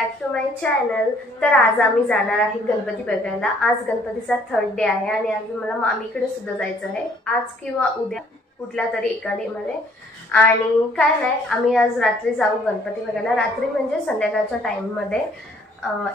Back to my channel. तर आज आम्ही जाणार आहे गणपती बघायला। आज गणपतीचा 3rd डे आहे आणि आज मला मामीकडे सुद्धा जायचं आहे, आज किंवा उद्या कुठल्या तरी एका डे मध्ये। आणि काय नाही, आम्ही आज रात्री जाऊ गणपती बघायला। रात्री म्हणजे संध्याकाळच्या टाइम मध्ये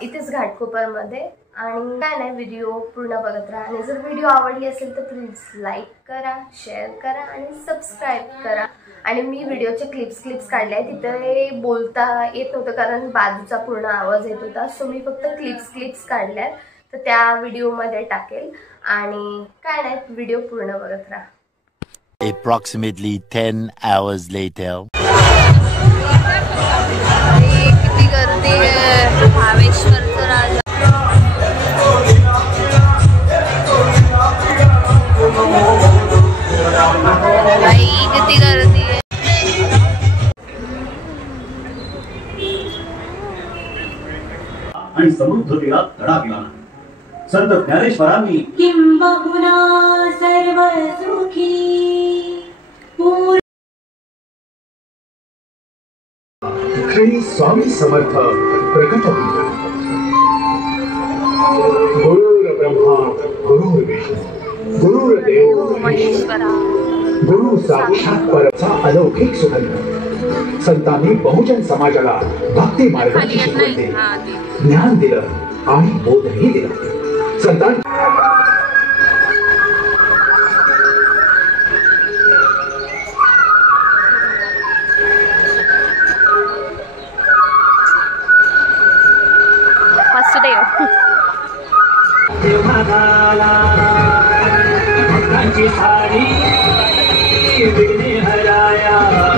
इथेच घाटकोपर मध्ये। आणि काय नाही, व्हिडिओ पूर्ण बघत राहा आणि जर व्हिडिओ आवडली असेल तर प्लीज लाईक करा, शेअर करा आणि सबस्क्राइब करा। आणि मी व्हिडिओचे क्लिप्स काढले, तिथे बोलता येत नव्हतं कारण बाजूचा पूर्ण आवाज येत होता, सो मी फक्त क्लिप्स काढल्या, तर त्या व्हिडिओमध्ये टाकेल। आणि काय नाही, व्हिडिओ पूर्ण बघत राहा। Approximately 10 hours later. किती गर्दी आहे भावेश्वरचं राजा। बाई किती गर्दी आहे। आणि समुद्रतीला तडा केला। संत ज्ञानेश्वरांनी किंबहुना सर्व सुखी श्री स्वामी समर्थ प्रकट गुरुर ब्रह्मा गुरुर्विष्णू गुरुर्देव महेश्वरा, गुरु साक्षात परचा अलौकिक सुगंध। संतांनी बहुजन समाजाला भक्ती मार्गाची शिकवण दिली, ज्ञान दिलं आणि बोधही दिला। संतां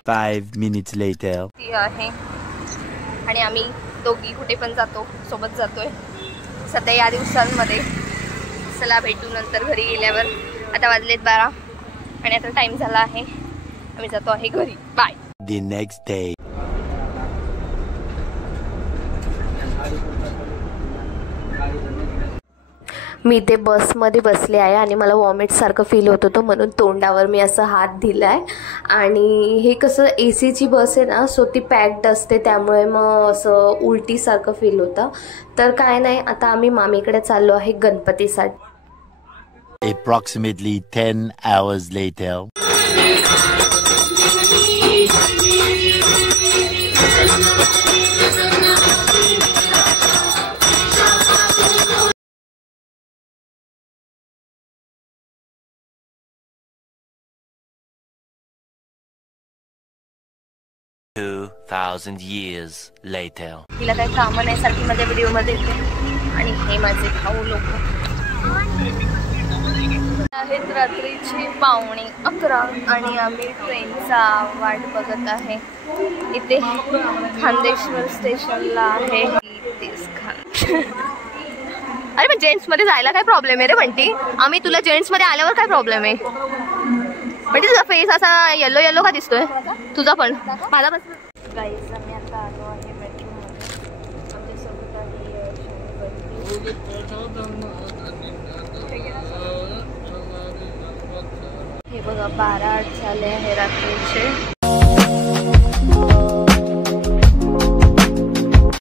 Five minutes later. ती आहे आणि आम्ही दोघी कुठे पण जातो, सोबत जातोय सध्या या दिवसांमध्ये। चला भेटू नंतर घरी गेल्यावर। आता वाजलेत 12 आणि आता टाइम झाला आहे, आम्ही जातो आहे घरी। बाय। The next day. मी ते बसमध्ये बसले आहे आणि मला वॉमिट सारखं फील होत होतं, म्हणून तोंडावर मी असं हात दिलाय। आणि हे कसं एसीची बस आहे ना, सो ती पॅक्ड असते, त्यामुळे मग असं उलटी सारखं फील होतं। तर काय नाही, आता आम्ही मामीकडे चाललो आहे गणपतीसाठी। Approximately 10 hours later. $2,000 years later. तिला काही कामं नाही सारखी माझ्या व्हिडिओमध्ये येते। आणि हे माझे भाऊ लोक आहेत। रात्रीची 11:15 आणि आम्ही ट्रेनचा वाट बघत आहे। इथे खांदेश्वर स्टेशनला आहे। अरे पण जेंट्स मध्ये जायला काय प्रॉब्लेम आहे रे बंटी? आम्ही तुला जेंट्स मध्ये आल्यावर काय प्रॉब्लेम आहे? म्हणजे तुझा फेस असा येलो का दिसतोय? तुझा पण माझा पण। गाईज आम्ही आता आलो आहे मेट्रोमध्ये। आमच्यासोबत आहे हे बघा 12:08 झाले आहे रात्रीचे।